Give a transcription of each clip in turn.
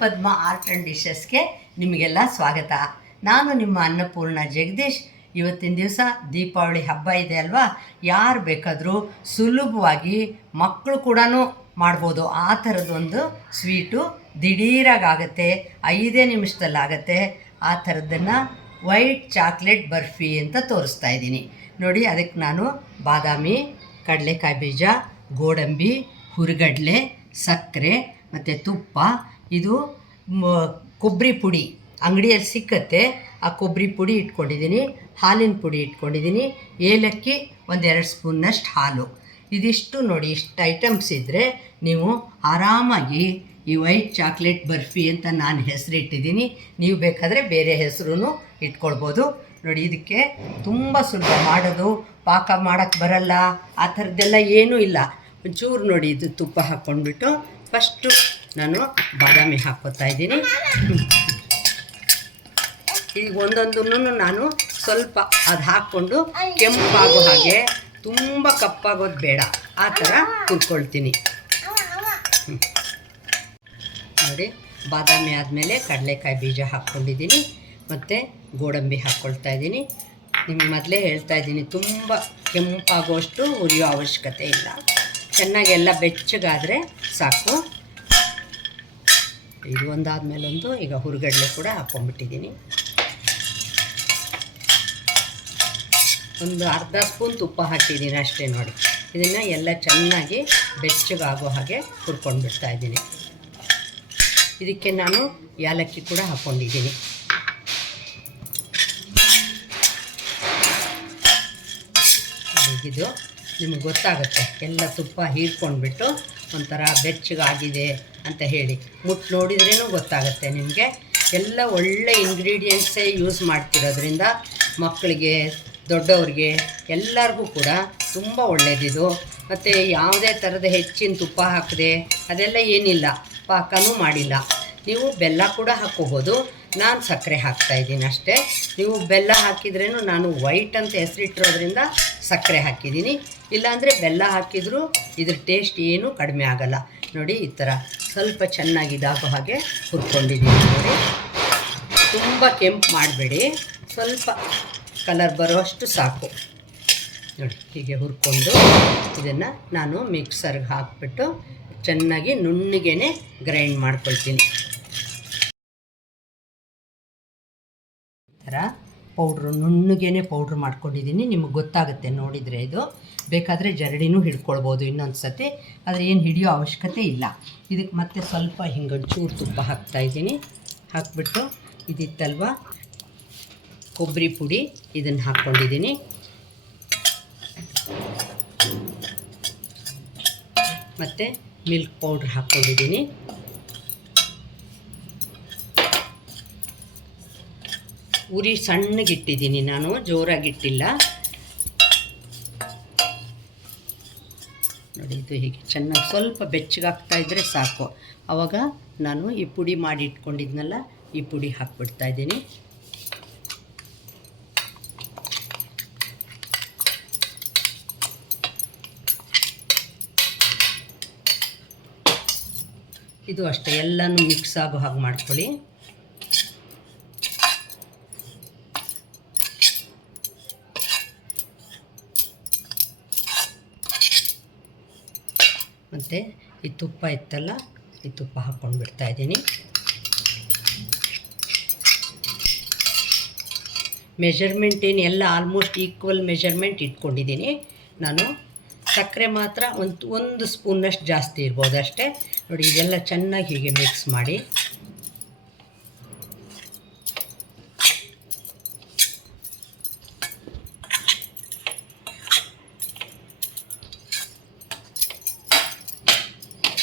Padma art and ಡಿಶಸ್ಗೆ ನಿಮಗೆಲ್ಲ ಸ್ವಾಗತ. ನಾನು ನಿಮ್ಮ ಅನ್ನಪೂರ್ಣ ಜಗದೀಶ್. ಇವತ್ತಿನ ದಿವಸ ದೀಪಾವಳಿ ಹಬ್ಬ ಇದೆ ಅಲ್ವಾ? ಯಾರು ಬೇಕಾದರೂ ಸುಲಭವಾಗಿ ಮಕ್ಕಳು ಕೂಡ ಮಾಡ್ಬೋದು. ಆ ಥರದ್ದೊಂದು ಸ್ವೀಟು ದಿಢೀರಾಗುತ್ತೆ ಐದೇ ನಿಮಿಷದಲ್ಲಾಗತ್ತೆ. ಆ ಥರದ್ದನ್ನು ವೈಟ್ ಚಾಕ್ಲೇಟ್ ಬರ್ಫಿ ಅಂತ ತೋರಿಸ್ತಾ ಇದ್ದೀನಿ. ನೋಡಿ, ಅದಕ್ಕೆ ನಾನು ಬಾದಾಮಿ, ಕಡಲೆಕಾಯಿ ಬೀಜ, ಗೋಡಂಬಿ, ಹುರಿಗಡಲೆ, ಸಕ್ಕರೆ ಮತ್ತು ತುಪ್ಪ ಇದು ಕೊಬ್ಬರಿ ಪುಡಿ. ಅಂಗಡಿಯಲ್ಲಿ ಸಿಕ್ಕತ್ತೆ. ಆ ಕೊಬ್ಬರಿ ಪುಡಿ ಇಟ್ಕೊಂಡಿದ್ದೀನಿ. ಹಾಲಿನ ಪುಡಿ ಇಟ್ಕೊಂಡಿದ್ದೀನಿ. ಏಲಕ್ಕಿ ಒಂದೆರಡು ಸ್ಪೂನ್ನಷ್ಟು ಹಾಲು. ಇದಿಷ್ಟು ನೋಡಿ, ಇಷ್ಟು ಐಟಮ್ಸ್ ಇದ್ದರೆ ನೀವು ಆರಾಮಾಗಿ ಈ ವೈಟ್ ಚಾಕ್ಲೇಟ್ ಬರ್ಫಿ ಅಂತ ನಾನು ಹೆಸರಿಟ್ಟಿದ್ದೀನಿ. ನೀವು ಬೇಕಾದರೆ ಬೇರೆ ಹೆಸರು ಇಟ್ಕೊಳ್ಬೋದು. ನೋಡಿ, ಇದಕ್ಕೆ ತುಂಬ ಸುಲಭ ಮಾಡೋದು. ಪಾಕ ಮಾಡೋಕ್ಕೆ ಬರಲ್ಲ. ಆ ಥರದ್ದೆಲ್ಲ ಏನೂ ಇಲ್ಲ. ಒಂಚೂರು ನೋಡಿ, ಇದು ತುಪ್ಪ ಹಾಕ್ಕೊಂಡ್ಬಿಟ್ಟು ಫಸ್ಟು ನಾನು ಬಾದಾಮಿ ಹಾಕ್ಕೊತಾ ಇದ್ದೀನಿ. ಈಗ ಒಂದೊಂದನ್ನು ನಾನು ಸ್ವಲ್ಪ ಅದು ಹಾಕ್ಕೊಂಡು ಕೆಂಪಾಗೋ ಹಾಗೆ ತುಂಬ ಕಪ್ಪಾಗೋದು ಬೇಡ. ಆ ಥರ ಹುರ್ಕೊಳ್ತೀನಿ. ನೋಡಿ, ಬಾದಾಮಿ ಆದಮೇಲೆ ಕಡಲೆಕಾಯಿ ಬೀಜ ಹಾಕ್ಕೊಂಡಿದ್ದೀನಿ. ಮತ್ತು ಗೋಡಂಬಿ ಹಾಕ್ಕೊಳ್ತಾ ಇದ್ದೀನಿ. ನಿಮ್ಗೆ ಮೊದಲೇ ಹೇಳ್ತಾ ಇದ್ದೀನಿ, ತುಂಬ ಕೆಂಪಾಗೋಷ್ಟು ಉರಿಯೋ ಅವಶ್ಯಕತೆ ಇಲ್ಲ. ಚೆನ್ನಾಗಿ ಎಲ್ಲ ಬೆಚ್ಚಗಾದರೆ ಸಾಕು. ಇದು ಒಂದಾದ್ಮೇಲೊಂದು, ಈಗ ಹುರುಗಡಲೆ ಕೂಡ ಹಾಕ್ಕೊಂಡ್ಬಿಟ್ಟಿದ್ದೀನಿ. ಒಂದು ಅರ್ಧ ಸ್ಪೂನ್ ತುಪ್ಪ ಹಾಕಿದ್ದೀನಿ ಅಷ್ಟೇ ನೋಡಿ. ಇದನ್ನು ಎಲ್ಲ ಚೆನ್ನಾಗಿ ಬೆಚ್ಚಗಾಗೋ ಹಾಗೆ ಹುರ್ಕೊಂಡು ಬಿಡ್ತಾ ಇದ್ದೀನಿ. ಇದಕ್ಕೆ ನಾನು ಏಲಕ್ಕಿ ಕೂಡ ಹಾಕ್ಕೊಂಡಿದ್ದೀನಿ. ಇದು ನಿಮಗೆ ಗೊತ್ತಾಗುತ್ತೆ. ಎಲ್ಲ ತುಪ್ಪ ಹೀರ್ಕೊಂಡ್ಬಿಟ್ಟು ಒಂಥರ ಬೆಚ್ಚಗಾಗಿದೆ ಅಂತ ಹೇಳಿ. ಮುಟ್ಟು ನೋಡಿದ್ರೇನೂ ಗೊತ್ತಾಗುತ್ತೆ ನಿಮಗೆ. ಎಲ್ಲ ಒಳ್ಳೆ ಇಂಗ್ರೀಡಿಯೆಂಟ್ಸೇ ಯೂಸ್ ಮಾಡ್ತಿರೋದ್ರಿಂದ ಮಕ್ಕಳಿಗೆ ದೊಡ್ಡವ್ರಿಗೆ ಎಲ್ಲರಿಗೂ ಕೂಡ ತುಂಬ ಒಳ್ಳೆಯದಿದು ಮತ್ತು ಯಾವುದೇ ಥರದ ಹೆಚ್ಚಿನ ತುಪ್ಪ ಹಾಕದೆ ಅದೆಲ್ಲ ಏನಿಲ್ಲ. ಪಾಕನೂ ಮಾಡಿಲ್ಲ. ನೀವು ಬೆಲ್ಲ ಕೂಡ ಹಾಕ್ಕೋಬೋದು ನಾನು ಸಕ್ಕರೆ ಹಾಕ್ತಾ ಇದ್ದೀನಿ ಅಷ್ಟೇ. ನೀವು ಬೆಲ್ಲ ಹಾಕಿದ್ರೇನು ನಾನು ವೈಟ್ ಅಂತ ಹೆಸರಿಟ್ಟಿರೋದ್ರಿಂದ ಸಕ್ಕರೆ ಹಾಕಿದ್ದೀನಿ. ಇಲ್ಲಾಂದರೆ ಬೆಲ್ಲ ಹಾಕಿದರೂ ಇದ್ರ ಟೇಸ್ಟ್ ಏನೂ ಕಡಿಮೆ ಆಗಲ್ಲ. ನೋಡಿ, ಈ ಥರ ಸ್ವಲ್ಪ ಚೆನ್ನಾಗಿ ಇದಾಗೋ ಹಾಗೆ ಹುರ್ಕೊಂಡಿದ್ದೀನಿ ನೋಡಿ. ತುಂಬ ಕೆಂಪು ಮಾಡಬೇಡಿ. ಸ್ವಲ್ಪ ಕಲರ್ ಬರೋಷ್ಟು ಸಾಕು. ನೋಡಿ, ಹೀಗೆ ಹುರ್ಕೊಂಡು ಇದನ್ನು ನಾನು ಮಿಕ್ಸರ್ಗೆ ಹಾಕ್ಬಿಟ್ಟು ಚೆನ್ನಾಗಿ ನುಣ್ಣಗೇನೆ ಗ್ರೈಂಡ್ ಮಾಡ್ಕೊಳ್ತೀನಿ. ಥರ ಪೌಡ್ರು, ನುಣ್ಣಗೇನೆ ಪೌಡ್ರ್ ಮಾಡ್ಕೊಂಡಿದ್ದೀನಿ. ನಿಮಗೆ ಗೊತ್ತಾಗುತ್ತೆ ನೋಡಿದರೆ ಇದು. ಬೇಕಾದರೆ ಜರಡಿನೂ ಹಿಡ್ಕೊಳ್ಬೋದು ಇನ್ನೊಂದು ಸತಿ. ಆದರೆ ಏನು ಹಿಡಿಯೋ ಅವಶ್ಯಕತೆ ಇಲ್ಲ. ಇದಕ್ಕೆ ಮತ್ತೆ ಸ್ವಲ್ಪ ಹಿಂಗೊಂಚೂರು ತುಪ್ಪ ಹಾಕ್ತಾಯಿದ್ದೀನಿ ಹಾಕ್ಬಿಟ್ಟು ಇದಿತ್ತಲ್ವ? ಕೊಬ್ಬರಿ ಪುಡಿ ಇದನ್ನು ಹಾಕ್ಕೊಂಡಿದ್ದೀನಿ. ಮತ್ತು ಮಿಲ್ಕ್ ಪೌಡ್ರ್ ಹಾಕ್ಕೊಂಡಿದ್ದೀನಿ. ಉರಿ ಸಣ್ಣಗಿಟ್ಟಿದ್ದೀನಿ ನಾನು ಜೋರಾಗಿಟ್ಟಿಲ್ಲ ನೋಡಿ, ಇದು ಹೀಗೆ ಚೆನ್ನಾಗಿ ಸ್ವಲ್ಪ ಬೆಚ್ಚಗಾಗ್ತಾ ಇದ್ದರೆ ಸಾಕು. ಆವಾಗ ನಾನು ಈ ಪುಡಿ ಮಾಡಿ ಇಟ್ಕೊಂಡಿದ್ನಲ್ಲ, ಈ ಪುಡಿ ಹಾಕ್ಬಿಡ್ತಾ ಇದ್ದೀನಿ. ಇದು ಅಷ್ಟೇ, ಎಲ್ಲನೂ ಮಿಕ್ಸ್ ಆಗೋ ಹಾಗೆ ಮಾಡ್ಕೊಳ್ಳಿ. ಮತ್ತು ಈ ತುಪ್ಪ ಇತ್ತಲ್ಲ, ಈ ತುಪ್ಪ ಹಾಕ್ಕೊಂಡು ಬಿಡ್ತಾ ಇದ್ದೀನಿ. ಮೆಷರ್ಮೆಂಟ್ ಏನು ಎಲ್ಲ ಆಲ್ಮೋಸ್ಟ್ ಈಕ್ವಲ್ ಮೆಷರ್ಮೆಂಟ್ ಇಟ್ಕೊಂಡಿದ್ದೀನಿ. ನಾನು ಸಕ್ಕರೆ ಮಾತ್ರ ಒಂದು ಒಂದು ಸ್ಪೂನಷ್ಟು ಜಾಸ್ತಿ ಇರ್ಬೋದು ಅಷ್ಟೇ. ನೋಡಿ, ಇದೆಲ್ಲ ಚೆನ್ನಾಗಿ ಹೀಗೆ ಮಿಕ್ಸ್ ಮಾಡಿ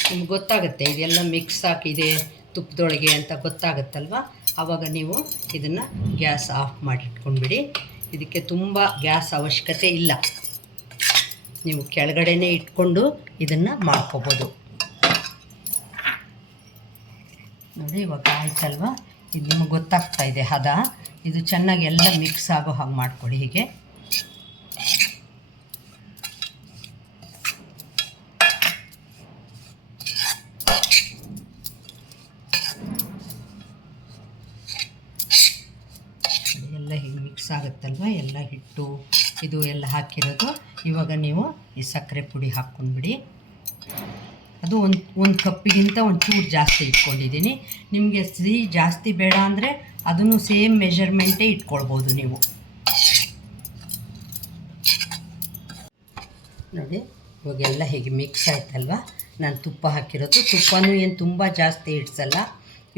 ನಿಮ್ಗೆ ಗೊತ್ತಾಗುತ್ತೆ, ಇದೆಲ್ಲ ಮಿಕ್ಸ್ ಹಾಕಿದೆ ತುಪ್ಪದೊಳಗೆ ಅಂತ ಗೊತ್ತಾಗುತ್ತಲ್ವ? ಆವಾಗ ನೀವು ಇದನ್ನು ಗ್ಯಾಸ್ ಆಫ್ ಮಾಡಿ ಇಟ್ಕೊಂಡ್ಬಿಡಿ ಇದಕ್ಕೆ ತುಂಬ ಗ್ಯಾಸ್ ಅವಶ್ಯಕತೆ ಇಲ್ಲ. ನೀವು ಕೆಳಗಡೆನೇ ಇಟ್ಕೊಂಡು ಇದನ್ನು ಮಾಡ್ಕೋಬೋದು. ನೋಡಿ, ಇವಾಗ ಆಯ್ತಲ್ವ? ಇದು ನಿಮಗೆ ಗೊತ್ತಾಗ್ತಾ ಇದೆ ಹದ. ಇದು ಚೆನ್ನಾಗಿ ಎಲ್ಲ ಮಿಕ್ಸ್ ಆಗೋ ಹಾಗೆ ಮಾಡ್ಕೊಳ್ಳಿ ಹೀಗೆ. ಆಯ್ತಲ್ವ ಎಲ್ಲ ಹಿಟ್ಟು ಇದು ಎಲ್ಲ ಹಾಕಿರೋದು. ಇವಾಗ ನೀವು ಈ ಸಕ್ಕರೆ ಪುಡಿ ಹಾಕ್ಕೊಂಡ್ಬಿಡಿ. ಅದು ಒಂದು ಒಂದು ಕಪ್ಪಿಗಿಂತ ಒಂದು ಚೂರು ಜಾಸ್ತಿ ಇಟ್ಕೊಂಡಿದ್ದೀನಿ. ನಿಮಗೆ ಸಿಹಿ ಜಾಸ್ತಿ ಬೇಡ ಅಂದರೆ ಅದನ್ನು ಸೇಮ್ ಮೆಷರ್ಮೆಂಟೇ ಇಟ್ಕೊಳ್ಬೋದು ನೀವು. ನೋಡಿ, ಇವಾಗೆಲ್ಲ ಹೇಗೆ ಮಿಕ್ಸ್ ಆಯ್ತಲ್ವ? ನಾನು ತುಪ್ಪ ಹಾಕಿರೋದು. ತುಪ್ಪನೂ ಏನು ತುಂಬ ಜಾಸ್ತಿ ಇಡ್ಸಲ್ಲ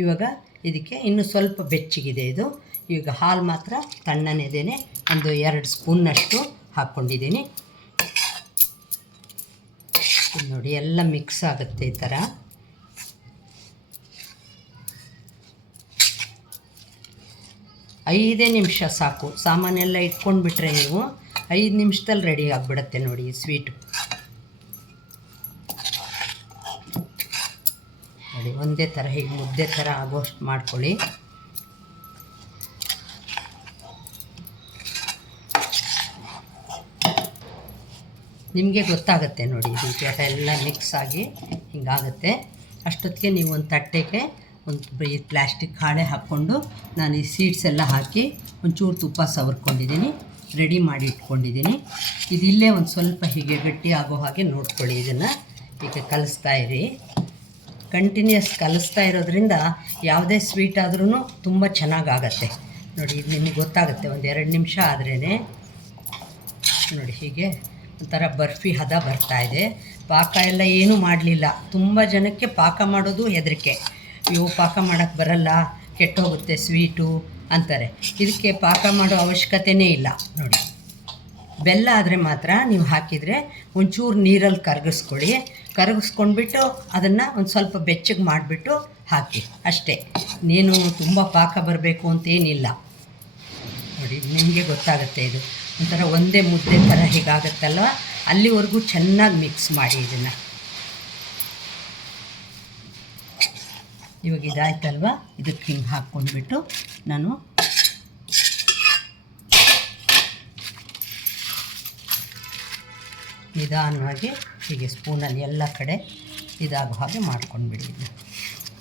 ಇವಾಗ ಇದಕ್ಕೆ ಇನ್ನು ಸ್ವಲ್ಪ ಬೆಚ್ಚಗಿದೆ ಇದು ಈಗ ಹಾಲು ಮಾತ್ರ ತಣ್ಣನೇದೇನೆ ಒಂದು ಎರಡು ಸ್ಪೂನ್ನಷ್ಟು ಹಾಕ್ಕೊಂಡಿದ್ದೀನಿ. ನೋಡಿ, ಎಲ್ಲ ಮಿಕ್ಸ್ ಆಗುತ್ತೆ ಈ ಥರ. ಐದೇ ನಿಮಿಷ ಸಾಕು. ಸಾಮಾನೆಲ್ಲ ಇಟ್ಕೊಂಡ್ಬಿಟ್ರೆ ನೀವು ಐದು ನಿಮಿಷದಲ್ಲಿ ರೆಡಿ ಆಗಿಬಿಡುತ್ತೆ ನೋಡಿ ಸ್ವೀಟು. ನೋಡಿ, ಒಂದೇ ಥರ ಹೀಗೆ ಮುದ್ದೆ ಥರ ಆಗೋಷ್ಟು ಮಾಡ್ಕೊಳ್ಳಿ. ನಿಮಗೆ ಗೊತ್ತಾಗುತ್ತೆ ನೋಡಿ ಇದು ಎಲ್ಲ ಮಿಕ್ಸ್ ಆಗಿ ಹಿಂಗಾಗುತ್ತೆ. ಅಷ್ಟೊತ್ತಿಗೆ ನೀವು ಒಂದು ತಟ್ಟೆಗೆ ಒಂದು ಈ ಪ್ಲ್ಯಾಸ್ಟಿಕ್ ಹಾಳೆ ಹಾಕ್ಕೊಂಡು ನಾನು ಈ ಸೀಡ್ಸ್ ಎಲ್ಲ ಹಾಕಿ ಒಂಚೂರು ತುಪ್ಪ ಸವರ್ಕೊಂಡಿದ್ದೀನಿ. ರೆಡಿ ಮಾಡಿ ಇಟ್ಕೊಂಡಿದ್ದೀನಿ. ಇದಿಲ್ಲೇ ಒಂದು ಸ್ವಲ್ಪ ಹೀಗೆ ಗಟ್ಟಿ ಆಗೋ ಹಾಗೆ ನೋಡ್ಕೊಳ್ಳಿ ಇದನ್ನು. ಹೀಗೆ ಕಲಿಸ್ತಾ ಇರಿ. ಕಂಟಿನ್ಯೂಸ್ ಕಲಿಸ್ತಾ ಇರೋದ್ರಿಂದ ಯಾವುದೇ ಸ್ವೀಟ್ ಆದ್ರೂ ತುಂಬ ಚೆನ್ನಾಗಾಗತ್ತೆ. ನೋಡಿ ಇದು ನಿಮಗೆ ಗೊತ್ತಾಗುತ್ತೆ, ಒಂದು ಎರಡು ನಿಮಿಷ ಆದ್ರೇ ನೋಡಿ ಹೀಗೆ. ಒಂಥರ ಬರ್ಫಿ ಹದ ಬರ್ತಾ ಇದೆ. ಪಾಕ ಎಲ್ಲ ಏನೂ ಮಾಡಲಿಲ್ಲ. ತುಂಬ ಜನಕ್ಕೆ ಪಾಕ ಮಾಡೋದು ಹೆದರಿಕೆ. ಇವು ಪಾಕ ಮಾಡೋಕ್ಕೆ ಬರಲ್ಲ, ಕೆಟ್ಟೋಗುತ್ತೆ, ಸ್ವೀಟು ಅಂತಾರೆ. ಇದಕ್ಕೆ ಪಾಕ ಮಾಡೋ ಅವಶ್ಯಕತೆಯೇ ಇಲ್ಲ. ನೋಡಿ. ಬೆಲ್ಲ ಆದರೆ ಮಾತ್ರ ನೀವು ಹಾಕಿದರೆ ಒಂಚೂರು ನೀರಲ್ಲಿ ಕರಗಿಸ್ಕೊಳ್ಳಿ. ಕರಗಿಸ್ಕೊಂಡ್ಬಿಟ್ಟು ಅದನ್ನು ಒಂದು ಸ್ವಲ್ಪ ಬೆಚ್ಚಗೆ ಮಾಡಿಬಿಟ್ಟು ಹಾಕಿ. ಅಷ್ಟೇ. ನೀನು ತುಂಬ ಪಾಕ ಬರಬೇಕು ಅಂತೇನಿಲ್ಲ ನೋಡಿ, ನಿಮಗೆ ಗೊತ್ತಾಗುತ್ತೆ ಇದು. ಒಂಥರ ಒಂದೇ ಮುದ್ದೆ ಥರ ಹೀಗಾಗತ್ತಲ್ವ? ಅಲ್ಲಿವರೆಗೂ ಚೆನ್ನಾಗಿ ಮಿಕ್ಸ್ ಮಾಡಿ ಇದನ್ನು. ಇವಾಗ ಇದಾಯ್ತಲ್ವ? ಇದಕ್ಕೆ ಹಿಂಗೆ ಹಾಕ್ಕೊಂಡ್ಬಿಟ್ಟು ನಾನು ನಿಧಾನವಾಗಿ ಹೀಗೆ ಸ್ಪೂನಲ್ಲಿ ಎಲ್ಲ ಕಡೆ ಇದಾಗೋ ಹಾಗೆ ಮಾಡ್ಕೊಂಡ್ಬಿಡಿ ಇದನ್ನ.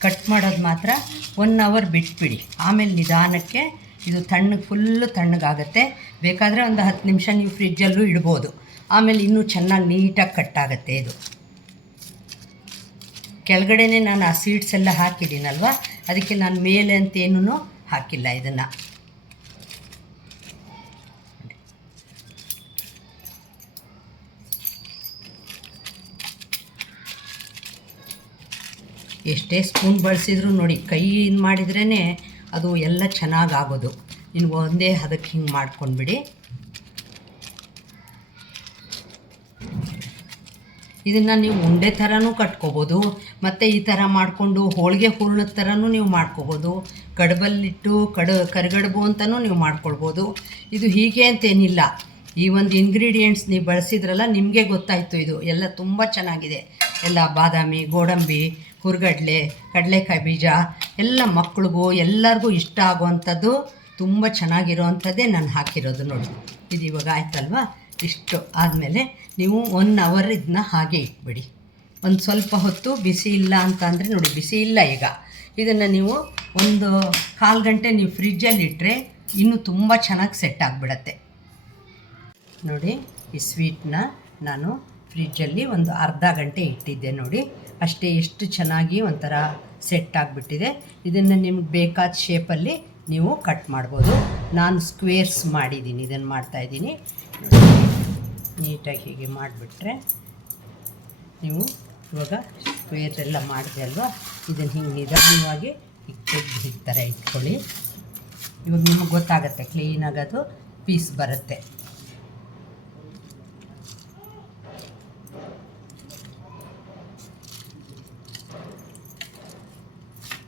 ಕಟ್ ಮಾಡೋದು ಮಾತ್ರ ಒನ್ ಅವರ್ ಬಿಟ್ಬಿಡಿ. ಆಮೇಲೆ ನಿಧಾನಕ್ಕೆ ಇದು ತಣ್ಣಗೆ ಫುಲ್ಲು ತಣ್ಣಗಾಗತ್ತೆ. ಬೇಕಾದರೆ ಒಂದು ಹತ್ತು ನಿಮಿಷ ನೀವು ಫ್ರಿಜ್ಜಲ್ಲೂ ಇಡ್ಬೋದು. ಆಮೇಲೆ ಇನ್ನೂ ಚೆನ್ನಾಗಿ ನೀಟಾಗಿ ಕಟ್ಟಾಗತ್ತೆ ಇದು. ಕೆಳಗಡೆನೇ ನಾನು ಆ ಸೀಡ್ಸ್ ಎಲ್ಲ ಹಾಕಿದ್ದೀನಲ್ವ? ಅದಕ್ಕೆ ನಾನು ಮೇಲೆ ಅಂತ ಏನೂ ಹಾಕಿಲ್ಲ ಇದನ್ನು. ಎಷ್ಟೇ ಸ್ಪೂನ್ ಬಳಸಿದ್ರು ನೋಡಿ ಕೈಯಿಂದ ಮಾಡಿದ್ರೇ ಅದು ಎಲ್ಲ ಚೆನ್ನಾಗಿ ಆಗೋದು ನೀವು ಒಂದೇ ಹದಕ್ಕೆ ಹಿಂಗೆ ಮಾಡ್ಕೊಂಡ್ಬಿಡಿ. ಇದನ್ನು ನೀವು ಉಂಡೆ ಥರನೂ ಕಟ್ಕೋಬೋದು, ಮತ್ತು ಈ ಥರ ಮಾಡಿಕೊಂಡು ಹೋಳಿಗೆ ಹೂರ್ಣದ ಥರನೂ ನೀವು ಮಾಡ್ಕೋಬೋದು, ಕಡಬಲ್ಲಿಟ್ಟು, ಕಡ, ಕರಿಗಡುಬು ಅಂತಲೂ ನೀವು ಮಾಡ್ಕೊಳ್ಬೋದು. ಇದು ಹೀಗೆ ಅಂತೇನಿಲ್ಲ. ಈ ಒಂದು ಇಂಗ್ರೀಡಿಯೆಂಟ್ಸ್ ನೀವು ಬಳಸಿದ್ರಲ್ಲ, ನಿಮಗೆ ಗೊತ್ತಾಯಿತು ಇದು. ಎಲ್ಲ ತುಂಬ ಚೆನ್ನಾಗಿದೆ. ಎಲ್ಲ ಬಾದಾಮಿ, ಗೋಡಂಬಿ ಹುರ್ಗಡ್ಲೆ ಕಡಲೆಕಾಯಿ ಬೀಜ, ಎಲ್ಲ ಮಕ್ಳಿಗೂ ಎಲ್ಲರಿಗೂ ಇಷ್ಟ ಆಗುವಂಥದ್ದು ತುಂಬ ಚೆನ್ನಾಗಿರೋವಂಥದ್ದೇ ನಾನು ಹಾಕಿರೋದು ನೋಡಿ. ಇದು ಇವಾಗ ಆಯ್ತಲ್ವಾ? ಇಷ್ಟು ಆದಮೇಲೆ ನೀವು ಒನ್ ಅವರ್ ಇದನ್ನ ಹಾಗೆ ಇಟ್ಬಿಡಿ. ಒಂದು ಸ್ವಲ್ಪ ಹೊತ್ತು ಬಿಸಿ ಇಲ್ಲ ಅಂತ ಅಂದರೆ ನೋಡಿ, ಬಿಸಿ ಇಲ್ಲ ಈಗ. ಇದನ್ನು ನೀವು ಒಂದು ಕಾಲು ಗಂಟೆ ನೀವು ಫ್ರಿಜ್ಜಲ್ಲಿ ಇಟ್ಟರೆ ಇನ್ನೂ ತುಂಬ ಚೆನ್ನಾಗಿ ಸೆಟ್ ಆಗಿಬಿಡತ್ತೆ. ನೋಡಿ, ಈ ಸ್ವೀಟ್ನ ನಾನು ಫ್ರಿಜ್ಜಲ್ಲಿ ಒಂದು ಅರ್ಧ ಗಂಟೆ ಇಟ್ಟಿದ್ದೆ ನೋಡಿ. ಅಷ್ಟೇ ಎಷ್ಟು ಚೆನ್ನಾಗಿ ಒಂಥರ ಸೆಟ್ ಆಗಿಬಿಟ್ಟಿದೆ. ಇದನ್ನು ನಿಮ್ಗೆ ಬೇಕಾದ ಶೇಪಲ್ಲಿ ನೀವು ಕಟ್ ಮಾಡ್ಬೋದು. ನಾನು ಸ್ಕ್ವೇರ್ಸ್ ಮಾಡಿದ್ದೀನಿ ಇದನ್ನು ಮಾಡ್ತಾಯಿದ್ದೀನಿ ನೀಟಾಗಿ ಹೀಗೆ ಮಾಡಿಬಿಟ್ರೆ ನೀವು ಇವಾಗ ಸ್ಕ್ವೇರ್ ಎಲ್ಲ ಮಾಡಿದೆ ಅಲ್ವಾ? ಇದನ್ನು ಹಿಂಗೆ ನಿಧಾನವಾಗಿ ತೆಗ್ದು ಇಟ್ಕೊಳ್ಳಿ. ಇವಾಗ ನಿಮಗೆ ಗೊತ್ತಾಗುತ್ತೆ ಕ್ಲೀನಾಗಿ ಅದು ಪೀಸ್ ಬರುತ್ತೆ.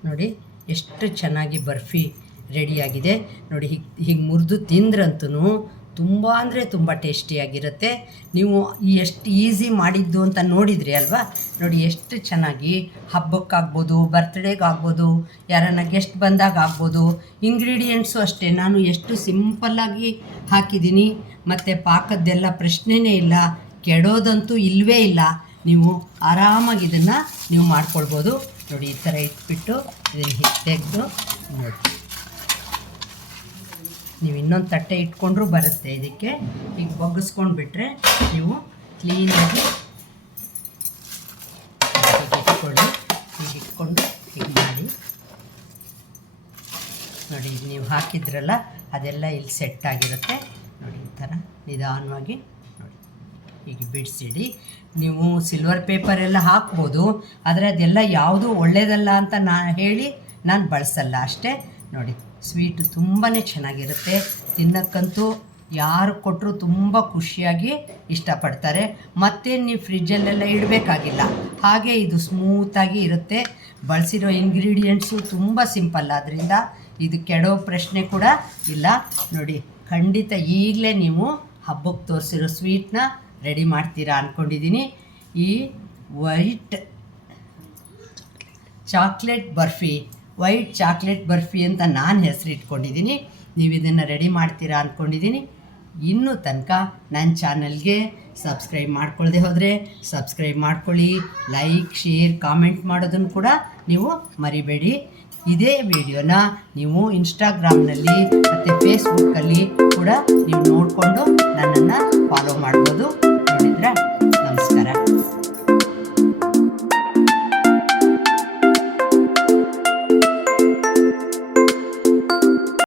ನೋಡಿ, ಎಷ್ಟು ಚೆನ್ನಾಗಿ ಬರ್ಫಿ ರೆಡಿಯಾಗಿದೆ. ನೋಡಿ, ಹೀಗೆ ಹೀಗೆ ಮುರಿದು ತಿಂದ್ರಂತೂ ತುಂಬ ಅಂದರೆ ತುಂಬ ಟೇಸ್ಟಿಯಾಗಿರುತ್ತೆ. ನೀವು ಎಷ್ಟು ಈಸಿ ಮಾಡಿದ್ದು ಅಂತ ನೋಡಿದ್ರಿ ಅಲ್ವಾ? ನೋಡಿ, ಎಷ್ಟು ಚೆನ್ನಾಗಿ ಹಬ್ಬಕ್ಕಾಗ್ಬೋದು, ಬರ್ತ್ಡೇಗಾಗ್ಬೋದು, ಯಾರನ್ನ ಗೆಸ್ಟ್ ಬಂದಾಗ ಆಗ್ಬೋದು ಇಂಗ್ರೀಡಿಯೆಂಟ್ಸು ಅಷ್ಟೇ. ನಾನು ಎಷ್ಟು ಸಿಂಪಲ್ಲಾಗಿ ಹಾಕಿದ್ದೀನಿ. ಮತ್ತು ಪಾಕದ್ದೆಲ್ಲ ಪ್ರಶ್ನೆನೇ ಇಲ್ಲ, ಕೆಡೋದಂತೂ ಇಲ್ಲವೇ ಇಲ್ಲ. ನೀವು ಆರಾಮಾಗಿ ಇದನ್ನು ನೀವು ಮಾಡ್ಕೊಳ್ಬೋದು. ನೋಡಿ, ಈ ಥರ ಇಟ್ಬಿಟ್ಟು ಇದನ್ನು ತೆಗೆದು ನೋಡಿ. ನೀವು ಇನ್ನೊಂದು ತಟ್ಟೆ ಇಟ್ಕೊಂಡ್ರೂ ಬರುತ್ತೆ ಇದಕ್ಕೆ. ಈಗ ಬಗ್ಗಿಸ್ಕೊಂಡು ಬಿಟ್ಟರೆ ನೀವು ಕ್ಲೀನಾಗಿ ಇಟ್ಕೊಳ್ಳಿ. ಈಗ ಇಟ್ಕೊಂಡು ಹೀಗೆ ಮಾಡಿ. ನೋಡಿ ಈಗ ನೀವು ಹಾಕಿದ್ರಲ್ಲ, ಅದೆಲ್ಲ ಇಲ್ಲಿ ಸೆಟ್ ಆಗಿರುತ್ತೆ. ನೋಡಿ, ಈ ಥರ ನಿಧಾನವಾಗಿ ಹೀಗೆ ಬಿಡಿಸಿಡಿ. ನೀವು ಸಿಲ್ವರ್ ಪೇಪರ್ ಎಲ್ಲ ಹಾಕ್ಬೋದು. ಆದರೆ ಅದೆಲ್ಲ ಯಾವುದು ಒಳ್ಳೆಯದಲ್ಲ ಅಂತ ನಾ ಹೇಳಿ ನಾನು ಬಳಸಲ್ಲ ಅಷ್ಟೇ. ನೋಡಿ ಸ್ವೀಟು ತುಂಬಾ ಚೆನ್ನಾಗಿರುತ್ತೆ. ತಿನ್ನಕ್ಕಂತೂ ಯಾರು ಕೊಟ್ಟರು ತುಂಬ ಖುಷಿಯಾಗಿ ಇಷ್ಟಪಡ್ತಾರೆ. ಮತ್ತೆ ನೀವು ಫ್ರಿಜ್ಜಲ್ಲೆಲ್ಲ ಇಡಬೇಕಾಗಿಲ್ಲ. ಹಾಗೆ ಇದು ಸ್ಮೂತಾಗಿ ಇರುತ್ತೆ. ಬಳಸಿರೋ ಇಂಗ್ರೀಡಿಯೆಂಟ್ಸು ತುಂಬ ಸಿಂಪಲ್ ಆದ್ದರಿಂದ ಇದು ಕೆಡೋ ಪ್ರಶ್ನೆ ಕೂಡ ಇಲ್ಲ. ನೋಡಿ, ಖಂಡಿತ ಈಗಲೇ ನೀವು ಹಬ್ಬಕ್ಕೆ ತೋರಿಸಿರೋ ಸ್ವೀಟ್ನ ರೆಡಿ ಮಾಡ್ತೀರಾ ಅಂದ್ಕೊಂಡಿದ್ದೀನಿ ಈ white chocolate barfi, white chocolate barfi ಅಂತ ನಾನು ಹೆಸರಿಟ್ಕೊಂಡಿದ್ದೀನಿ ನೀವು ಇದನ್ನು ರೆಡಿ ಮಾಡ್ತೀರಾ ಅಂದ್ಕೊಂಡಿದ್ದೀನಿ ಇನ್ನೂ ತನಕ ನನ್ನ ಚಾನಲ್ಗೆ ಸಬ್ಸ್ಕ್ರೈಬ್ ಮಾಡ್ಕೊಳ್ಳದೆ ಹೋದರೆ ಸಬ್ಸ್ಕ್ರೈಬ್ ಮಾಡ್ಕೊಳ್ಳಿ, ಲೈಕ್, ಶೇರ್, ಕಾಮೆಂಟ್ ಮಾಡೋದನ್ನು ಕೂಡ ನೀವು ಮರಿಬೇಡಿ. ಇದೇ ವಿಡಿಯೋನ ನೀವು ಇನ್ಸ್ಟಾಗ್ರಾಮ್ನಲ್ಲಿ ಮತ್ತು ಫೇಸ್ಬುಕ್ಕಲ್ಲಿ ಕೂಡ ನೀವು ನೋಡಿಕೊಂಡು ನನ್ನನ್ನು 明白。